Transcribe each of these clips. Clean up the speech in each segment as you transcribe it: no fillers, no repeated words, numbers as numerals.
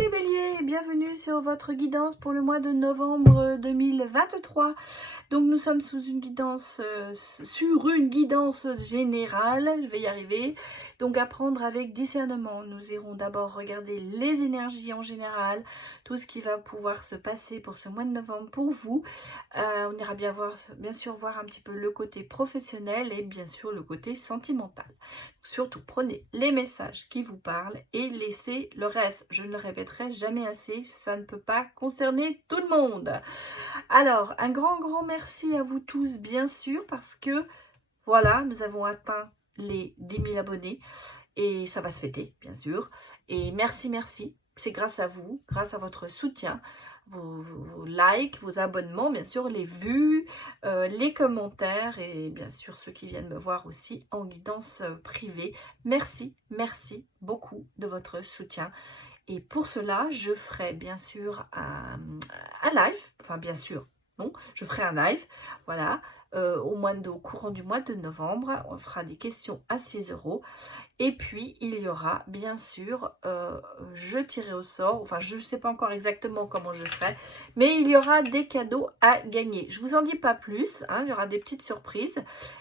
les béliers, bienvenue sur votre guidance pour le mois de novembre 2023. Donc nous sommes sous une guidance, sur une guidance générale, je vais y arriver. Donc à prendre avec discernement, nous irons d'abord regarder les énergies en général, tout ce qui va pouvoir se passer pour ce mois de novembre pour vous. On ira bien sûr voir un petit peu le côté professionnel et bien sûr le côté sentimental. Surtout prenez les messages qui vous parlent et laissez le reste. Je ne le répéterai jamais assez, ça ne peut pas concerner tout le monde. Alors, un grand merci à vous tous, bien sûr, parce que, voilà, nous avons atteint les 10 000 abonnés et ça va se fêter, bien sûr. Et merci, c'est grâce à vous, grâce à votre soutien, vos likes, vos abonnements, bien sûr, les vues, les commentaires et bien sûr ceux qui viennent me voir aussi en guidance privée. Merci beaucoup de votre soutien. Et pour cela, je ferai bien sûr un live, enfin bien sûr, non, je ferai un live, voilà, au courant du mois de novembre. On fera des questions à 6 €. Et puis, il y aura bien sûr, je tirerai au sort, enfin je ne sais pas encore exactement comment je ferai, mais il y aura des cadeaux à gagner. Je ne vous en dis pas plus, hein, il y aura des petites surprises.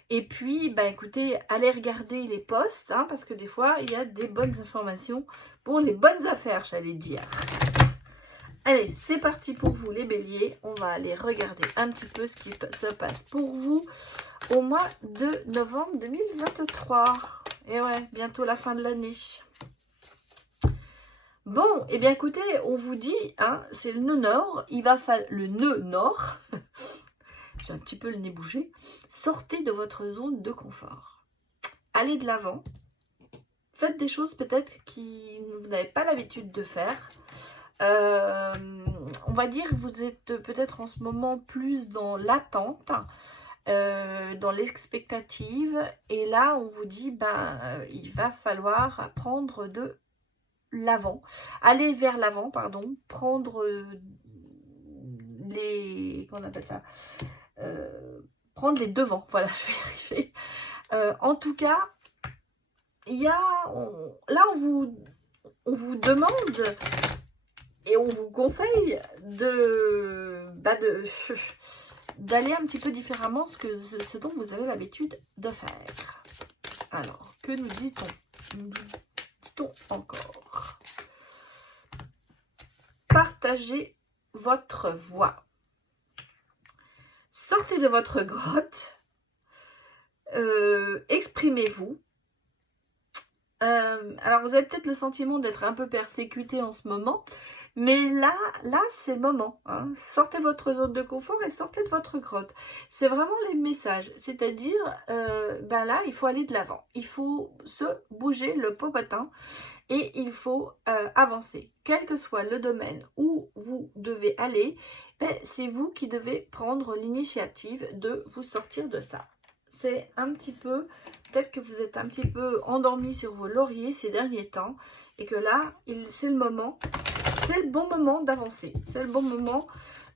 Et puis, bah, écoutez, allez regarder les posts, hein, parce que des fois, il y a des bonnes informations pour les bonnes affaires, j'allais dire. Allez, c'est parti pour vous les béliers. On va aller regarder un petit peu ce qui se passe pour vous au mois de novembre 2023. Et ouais, bientôt la fin de l'année. Bon, et bien écoutez, on vous dit, hein, c'est le nœud nord. Il va falloir le nœud nord. J'ai un petit peu le nez bougé. Sortez de votre zone de confort. Allez de l'avant. Faites des choses peut-être que vous n'avez pas l'habitude de faire. On va dire que vous êtes peut-être en ce moment plus dans l'attente, dans l'expectative, et là on vous dit il va falloir prendre de l'avant, aller vers l'avant, pardon, prendre qu'on appelle ça, prendre les devants, voilà, je vais y arriver. En tout cas, il y a, là on vous demande et on vous conseille d'aller un petit peu différemment ce dont vous avez l'habitude de faire. Alors, que nous dit-on? Nous dit-on encore? Partagez votre voix. Sortez de votre grotte. Exprimez-vous. Alors, vous avez peut-être le sentiment d'être un peu persécuté en ce moment. Mais là c'est le moment, hein. Sortez votre zone de confort et sortez de votre grotte. C'est vraiment les messages. C'est-à-dire, là, il faut aller de l'avant. Il faut se bouger le popotin et il faut avancer. Quel que soit le domaine où vous devez aller, c'est vous qui devez prendre l'initiative de vous sortir de ça. C'est un petit peu, peut-être que vous êtes un petit peu endormi sur vos lauriers ces derniers temps et que là, c'est le moment. C'est le bon moment d'avancer, c'est le bon moment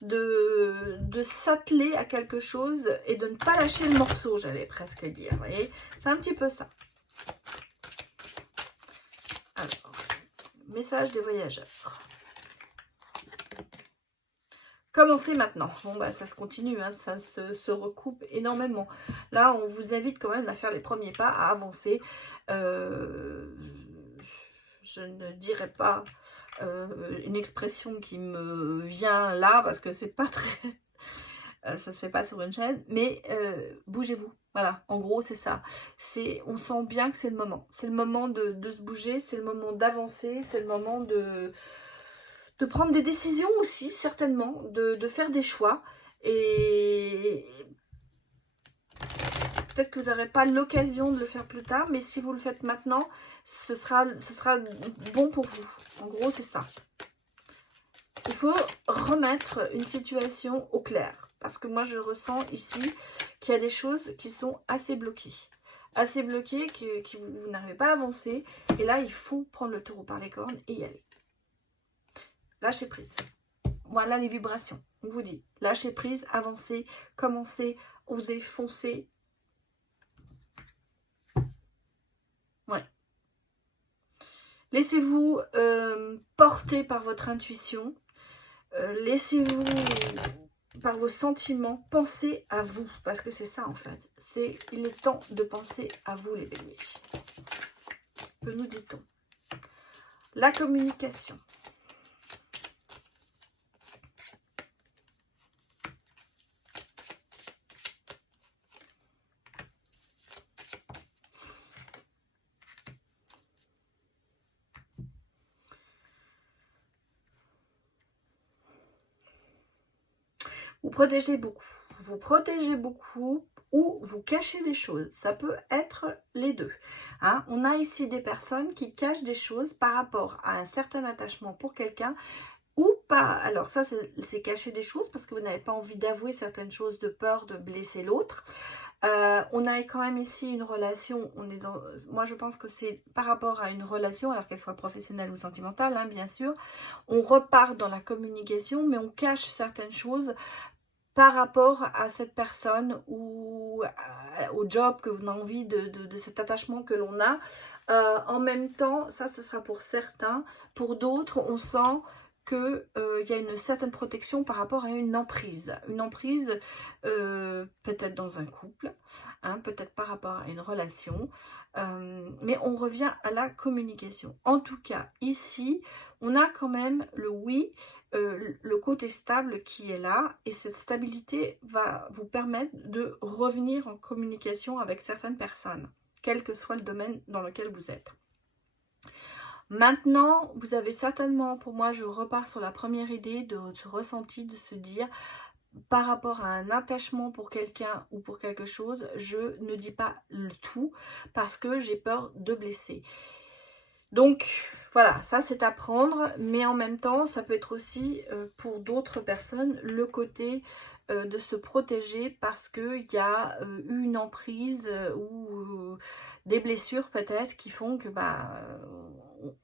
de s'atteler à quelque chose et de ne pas lâcher le morceau, j'allais presque dire. Vous voyez, c'est un petit peu ça. Alors, message des voyageurs. Commencez maintenant. Bon, ça se continue, hein, ça se recoupe énormément. Là, on vous invite quand même à faire les premiers pas, à avancer. Je ne dirais pas une expression qui me vient là parce que c'est pas très ça se fait pas sur une chaîne, mais bougez-vous, voilà, en gros c'est ça, on sent bien que c'est le moment de se bouger, c'est le moment d'avancer, c'est le moment de prendre des décisions aussi, certainement, de faire des choix, et peut-être que vous n'aurez pas l'occasion de le faire plus tard, mais si vous le faites maintenant, ce sera bon pour vous. En gros, c'est ça. Il faut remettre une situation au clair. Parce que moi, je ressens ici qu'il y a des choses qui sont assez bloquées. Assez bloquées, que vous n'arrivez pas à avancer. Et là, il faut prendre le taureau par les cornes et y aller. Lâchez prise. Voilà les vibrations. On vous dit, lâchez prise, avancez, commencez, osez, foncez. Ouais. Laissez-vous porter orienter par votre intuition. Laissez-vous, par vos sentiments, penser à vous. Parce que c'est ça en fait. Il est temps de penser à vous les béliers. Que nous dit-on? La communication. Vous protégez beaucoup. Vous protégez beaucoup ou vous cachez des choses. Ça peut être les deux. Hein. On a ici des personnes qui cachent des choses par rapport à un certain attachement pour quelqu'un ou pas. Alors ça, c'est cacher des choses parce que vous n'avez pas envie d'avouer certaines choses de peur de blesser l'autre. On a quand même ici une relation, moi je pense que c'est par rapport à une relation, alors qu'elle soit professionnelle ou sentimentale, hein, bien sûr. On repart dans la communication, mais on cache certaines choses par rapport à cette personne ou au job que vous avez envie de cet attachement que l'on a. En même temps, ça ce sera pour certains. Pour d'autres, on sent qu'il y a une certaine protection par rapport à une emprise. Une emprise peut-être dans un couple, hein, peut-être par rapport à une relation. Mais on revient à la communication. En tout cas, ici, on a quand même le oui, le côté stable qui est là. Et cette stabilité va vous permettre de revenir en communication avec certaines personnes, quel que soit le domaine dans lequel vous êtes. Maintenant, vous avez certainement, pour moi, je repars sur la première idée de ce ressenti, de se dire, par rapport à un attachement pour quelqu'un ou pour quelque chose, je ne dis pas le tout parce que j'ai peur de blesser. Donc, voilà, ça c'est à prendre, mais en même temps, ça peut être aussi pour d'autres personnes le côté de se protéger parce qu'il y a eu une emprise ou des blessures peut-être qui font que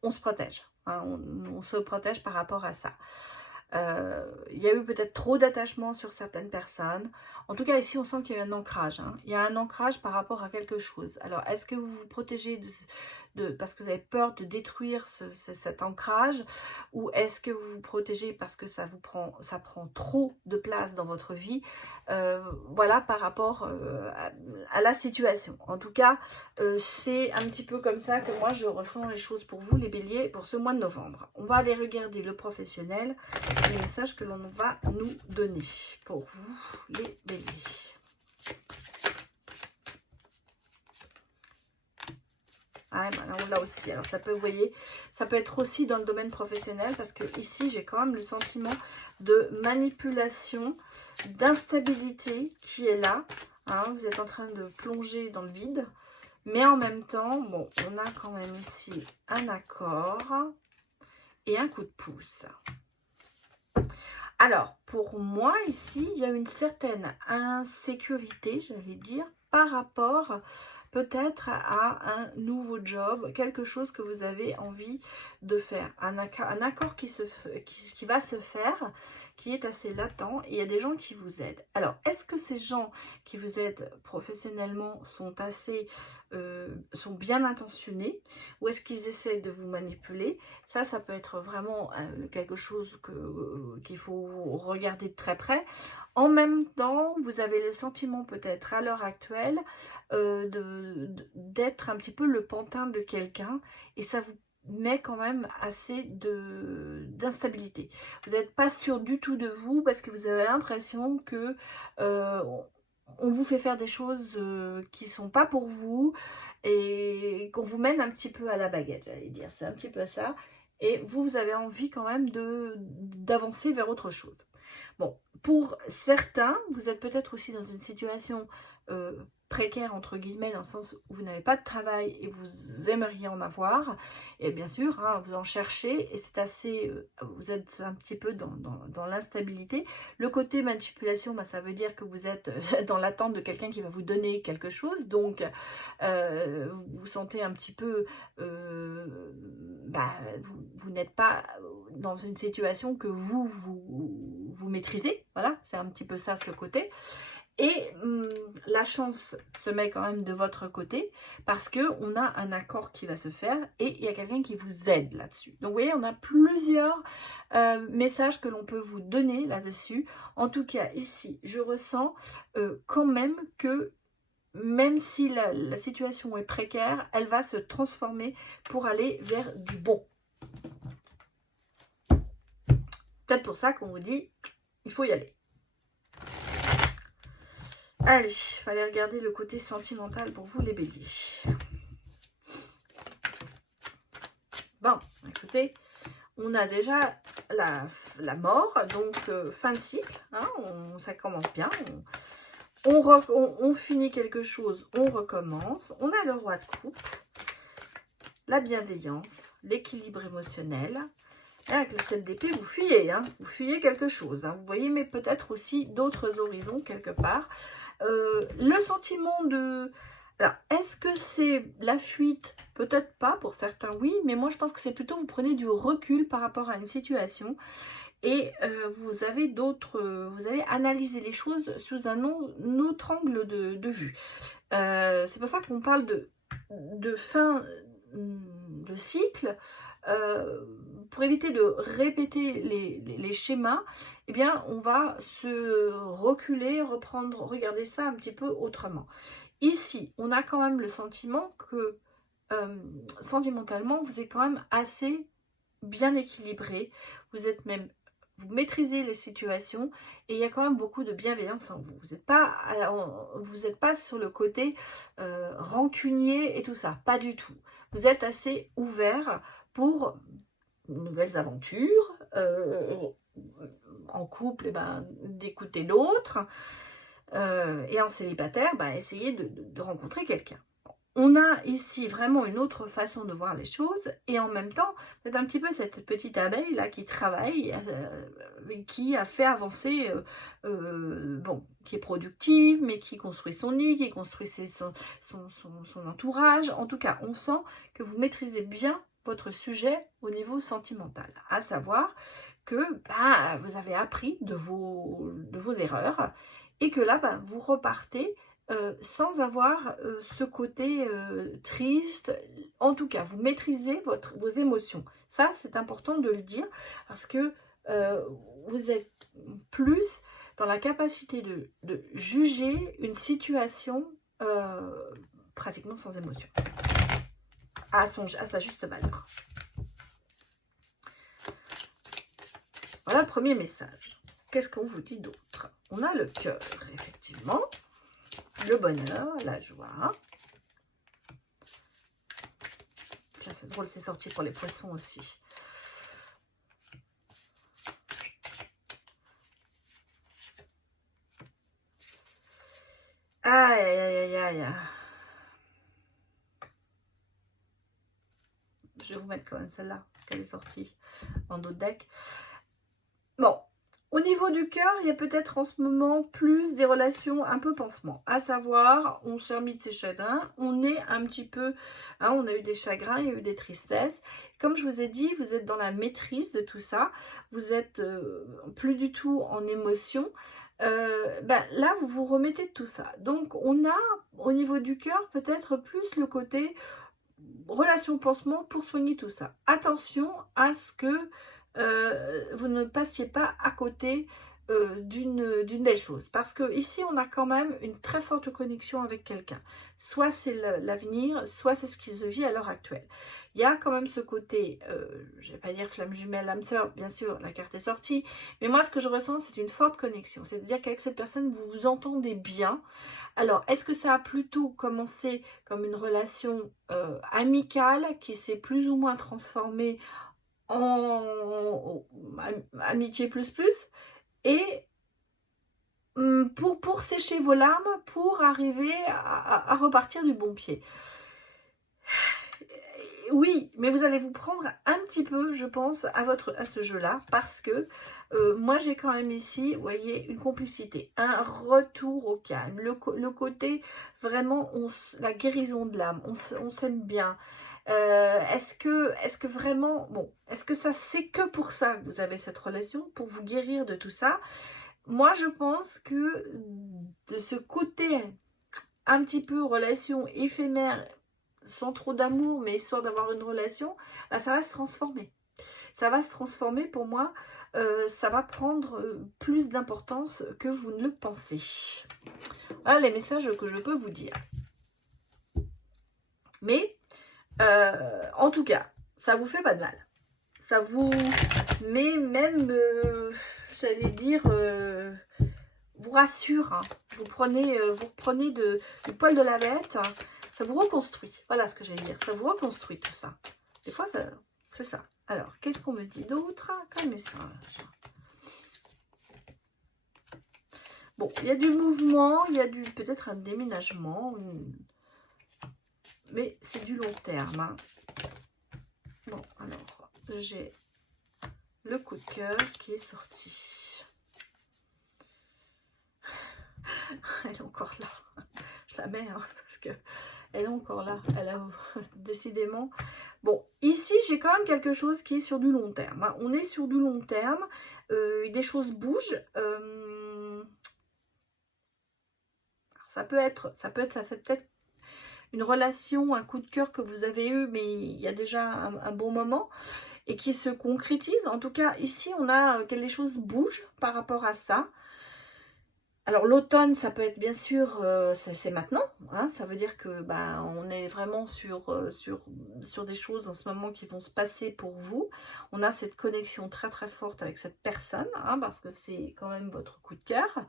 on se protège. Hein, on se protège par rapport à ça. Il y a eu peut-être trop d'attachement sur certaines personnes. En tout cas, ici, on sent qu'il y a un ancrage. Hein. Il y a un ancrage par rapport à quelque chose. Alors, est-ce que vous vous protégez parce que vous avez peur de détruire cet ancrage, ou est-ce que vous vous protégez parce que ça prend trop de place dans votre vie? Voilà, par rapport à la situation. En tout cas, c'est un petit peu comme ça que moi je ressens les choses pour vous, les béliers, pour ce mois de novembre. On va aller regarder le professionnel, les messages que l'on va nous donner pour vous, les béliers. Ah, ben là aussi, alors ça peut, vous voyez, ça peut être aussi dans le domaine professionnel parce que ici j'ai quand même le sentiment de manipulation, d'instabilité qui est là. Hein, vous êtes en train de plonger dans le vide, mais en même temps, bon, on a quand même ici un accord et un coup de pouce. Alors, pour moi ici, il y a une certaine insécurité, j'allais dire, par rapport peut-être à un nouveau job, quelque chose que vous avez envie de faire, un accord qui va se faire, qui est assez latent, et il y a des gens qui vous aident. Alors, est-ce que ces gens qui vous aident professionnellement sont sont bien intentionnés, ou est-ce qu'ils essaient de vous manipuler? Ça peut être vraiment quelque chose qu'il faut regarder de très près. En même temps, vous avez le sentiment peut-être à l'heure actuelle d'être un petit peu le pantin de quelqu'un, et ça vous met quand même assez d'instabilité. Vous n'êtes pas sûr du tout de vous parce que vous avez l'impression que on vous fait faire des choses qui ne sont pas pour vous et qu'on vous mène un petit peu à la baguette, j'allais dire. C'est un petit peu ça. Et vous avez envie quand même d'avancer vers autre chose. Bon, pour certains, vous êtes peut-être aussi dans une situation précaire, entre guillemets, dans le sens où vous n'avez pas de travail et vous aimeriez en avoir. Et bien sûr, hein, vous en cherchez et c'est assez... vous êtes un petit peu dans l'instabilité. Le côté manipulation, ça veut dire que vous êtes dans l'attente de quelqu'un qui va vous donner quelque chose. Donc, vous vous sentez un petit peu... vous n'êtes pas dans une situation que vous maîtrisez. Voilà, c'est un petit peu ça, ce côté. Et la chance se met quand même de votre côté parce qu'on a un accord qui va se faire et il y a quelqu'un qui vous aide là-dessus. Donc, vous voyez, on a plusieurs messages que l'on peut vous donner là-dessus. En tout cas, ici, je ressens quand même que même si la situation est précaire, elle va se transformer pour aller vers du bon. Peut-être pour ça qu'on vous dit, il faut y aller. Allez, il fallait regarder le côté sentimental pour vous les béliers. Bon, écoutez, on a déjà la mort, donc fin de cycle, hein, ça commence bien. On finit quelque chose, on recommence. On a le roi de coupe, la bienveillance, l'équilibre émotionnel. Et avec le 7 d'épée, vous fuyez, hein, vous fuyez quelque chose. Hein, vous voyez, mais peut-être aussi d'autres horizons quelque part. Le sentiment de... Alors, est-ce que c'est la fuite? Peut-être pas, pour certains oui, mais moi je pense que c'est plutôt vous prenez du recul par rapport à une situation. Et vous avez vous allez analyser les choses sous un autre angle de vue. C'est pour ça qu'on parle de fin de cycle. Pour éviter de répéter les schémas, eh bien, on va se reculer, regarder ça un petit peu autrement. Ici, on a quand même le sentiment que sentimentalement, vous êtes quand même assez bien équilibré. Vous maîtrisez les situations et il y a quand même beaucoup de bienveillance en vous. Vous n'êtes pas sur le côté rancunier et tout ça, pas du tout. Vous êtes assez ouvert pour nouvelles aventures, en couple, eh ben, d'écouter l'autre, et en célibataire, ben, essayez de rencontrer quelqu'un. On a ici vraiment une autre façon de voir les choses et en même temps, c'est un petit peu cette petite abeille là qui travaille, qui a fait avancer, bon, qui est productive, mais qui construit son nid, qui construit son entourage. En tout cas, on sent que vous maîtrisez bien votre sujet au niveau sentimental, à savoir que bah, vous avez appris de vos erreurs et que là, bah, vous repartez sans avoir ce côté triste. En tout cas, vous maîtrisez vos émotions. Ça, c'est important de le dire parce que vous êtes plus dans la capacité de juger une situation pratiquement sans émotion, à sa juste valeur. Voilà le premier message. Qu'est-ce qu'on vous dit d'autre? On a le cœur, effectivement. Le bonheur, la joie. Tiens, c'est drôle, c'est sorti pour les poissons aussi. Aïe, aïe, aïe, aïe. Je vais vous mettre quand même celle-là, parce qu'elle est sortie en d'autres decks. Bon. Au niveau du cœur, il y a peut-être en ce moment plus des relations un peu pansement. À savoir, on se remet de ses chagrins, on est un petit peu, hein, on a eu des chagrins, il y a eu des tristesses. Comme je vous ai dit, vous êtes dans la maîtrise de tout ça. Vous êtes plus du tout en émotion. Ben, là, vous vous remettez de tout ça. Donc, on a au niveau du cœur peut-être plus le côté relation pansement pour soigner tout ça. Attention à ce que vous ne passiez pas à côté d'une belle chose. Parce que ici, on a quand même une très forte connexion avec quelqu'un. Soit c'est l'avenir, soit c'est ce qui se vit à l'heure actuelle. Il y a quand même ce côté, je ne vais pas dire flamme jumelle, âme sœur, bien sûr, la carte est sortie. Mais moi, ce que je ressens, c'est une forte connexion. C'est-à-dire qu'avec cette personne, vous vous entendez bien. Alors, est-ce que ça a plutôt commencé comme une relation amicale qui s'est plus ou moins transformée en amitié plus et pour sécher vos larmes, pour arriver à repartir du bon pied. Oui, mais vous allez vous prendre un petit peu, je pense, à ce jeu-là, parce que moi, j'ai quand même ici, vous voyez, une complicité, un retour au calme, le côté, vraiment, la guérison de l'âme, on s'aime bien. Est-ce que vraiment, bon, est-ce que ça, c'est que pour ça que vous avez cette relation, pour vous guérir de tout ça? moi je pense que de ce côté un petit peu relation éphémère, sans trop d'amour, mais histoire d'avoir une relation, bah, ça va se transformer. Ça va se transformer pour moi, ça va prendre plus d'importance que vous ne le pensez. Voilà les messages que je peux vous dire. Mais, en tout cas, ça vous fait pas de mal. Ça vous met même, j'allais dire, vous rassure. Hein. Vous reprenez du poil de la bête. Hein. Ça vous reconstruit. Voilà ce que j'allais dire. Ça vous reconstruit tout ça. Des fois, c'est ça. Alors, qu'est-ce qu'on me dit d'autre comme message? Bon, il y a du mouvement, il y a peut-être un déménagement, mais c'est du long terme. Hein. Bon, alors, j'ai le coup de cœur qui est sorti. Elle est encore là. Je la mets, hein, parce que elle est encore là. Elle a décidément... Bon, ici, j'ai quand même quelque chose qui est sur du long terme. Hein. On est sur du long terme. Des choses bougent. Ça fait peut-être une relation, un coup de cœur que vous avez eu, mais il y a déjà un bon moment et qui se concrétise. En tout cas, ici, on a que les choses bougent par rapport à ça. Alors l'automne, ça peut être bien sûr, c'est maintenant, hein, ça veut dire que bah, on est vraiment sur des choses en ce moment qui vont se passer pour vous. On a cette connexion très très forte avec cette personne, hein, parce que c'est quand même votre coup de cœur.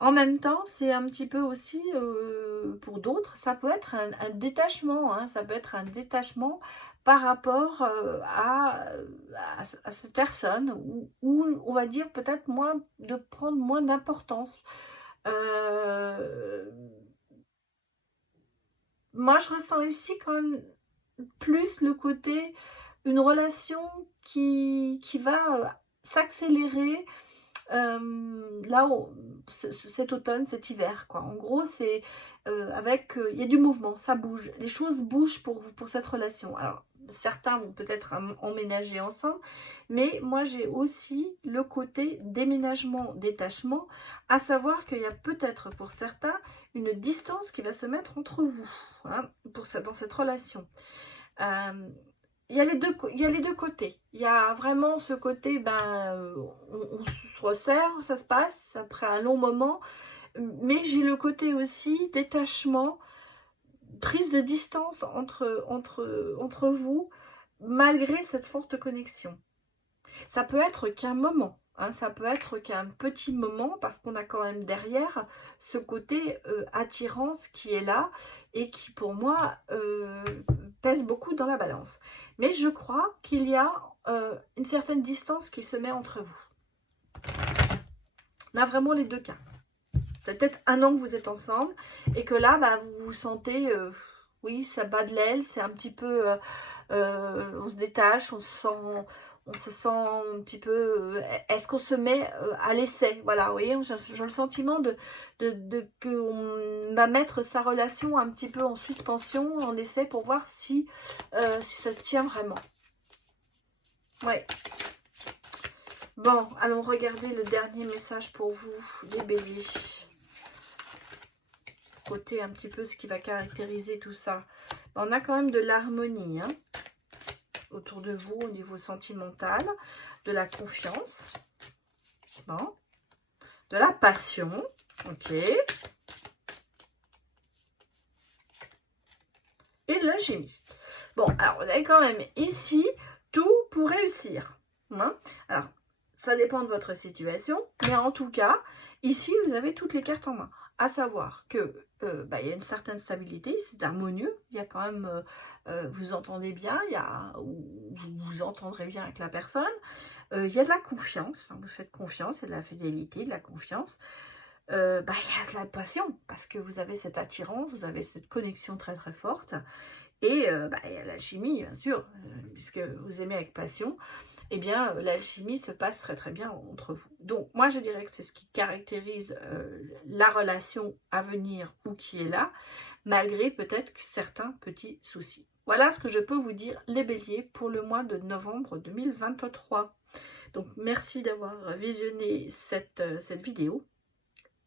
En même temps, c'est un petit peu aussi, pour d'autres, ça peut être un détachement, hein, ça peut être un détachement par rapport à cette personne, ou on va dire peut-être de prendre moins d'importance. Moi, je ressens ici quand même plus le côté, une relation qui va s'accélérer là, cet automne, cet hiver, quoi. En gros, c'est il y a du mouvement, ça bouge. Les choses bougent pour cette relation. Alors, certains vont peut-être emménager ensemble, mais moi, j'ai aussi le côté déménagement, détachement, à savoir qu'il y a peut-être pour certains une distance qui va se mettre entre vous, hein, dans cette relation. Il y a les deux côtés. Il y a vraiment ce côté, on se resserre, ça se passe après un long moment. Mais j'ai le côté aussi détachement, prise de distance entre vous, malgré cette forte connexion. Ça peut être qu'un moment, hein, ça peut être qu'un petit moment, parce qu'on a quand même derrière ce côté attirance qui est là et qui pour moi pèse beaucoup dans la balance. Mais je crois qu'il y a une certaine distance qui se met entre vous. On a vraiment les deux cas. C'est peut-être un an que vous êtes ensemble et que là, bah, vous vous sentez, oui, ça bat de l'aile, c'est un petit peu, on se détache, on se sent un petit peu, est-ce qu'on se met à l'essai? Voilà, vous voyez, j'ai le sentiment qu'on va mettre sa relation un petit peu en suspension, en essai, pour voir si ça se tient vraiment. Ouais. Bon, allons regarder le dernier message pour vous, les béliers. Côté un petit peu ce qui va caractériser tout ça. On a quand même de l'harmonie, hein, autour de vous au niveau sentimental, de la confiance, bon, de la passion, ok, et de l'alchimie. Bon, alors vous avez quand même ici tout pour réussir, hein. Alors ça dépend de votre situation, mais en tout cas ici vous avez toutes les cartes en main, à savoir que il y a une certaine stabilité, c'est harmonieux, il y a quand même, vous entendez bien, vous entendrez bien avec la personne, il y a de la confiance, hein, vous faites confiance, il y a de la fidélité, de la confiance, il y a de la passion, parce que vous avez cette attirance, vous avez cette connexion très très forte, et il y a l'alchimie, bien sûr, puisque vous aimez avec passion, eh bien, l'alchimie se passe très très bien entre vous. Donc, moi, je dirais que c'est ce qui caractérise la relation à venir ou qui est là, malgré peut-être certains petits soucis. Voilà ce que je peux vous dire, les béliers, pour le mois de novembre 2023. Donc, merci d'avoir visionné cette vidéo.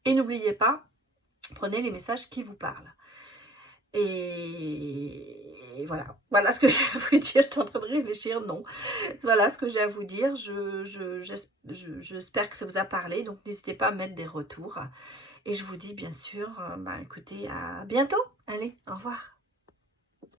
Et n'oubliez pas, prenez les messages qui vous parlent. Et voilà, voilà ce que j'ai à vous dire. J'étais en train de réfléchir, non. Voilà ce que j'ai à vous dire. J'espère que ça vous a parlé. Donc, n'hésitez pas à mettre des retours. Et je vous dis bien sûr, écoutez, à bientôt. Allez, au revoir.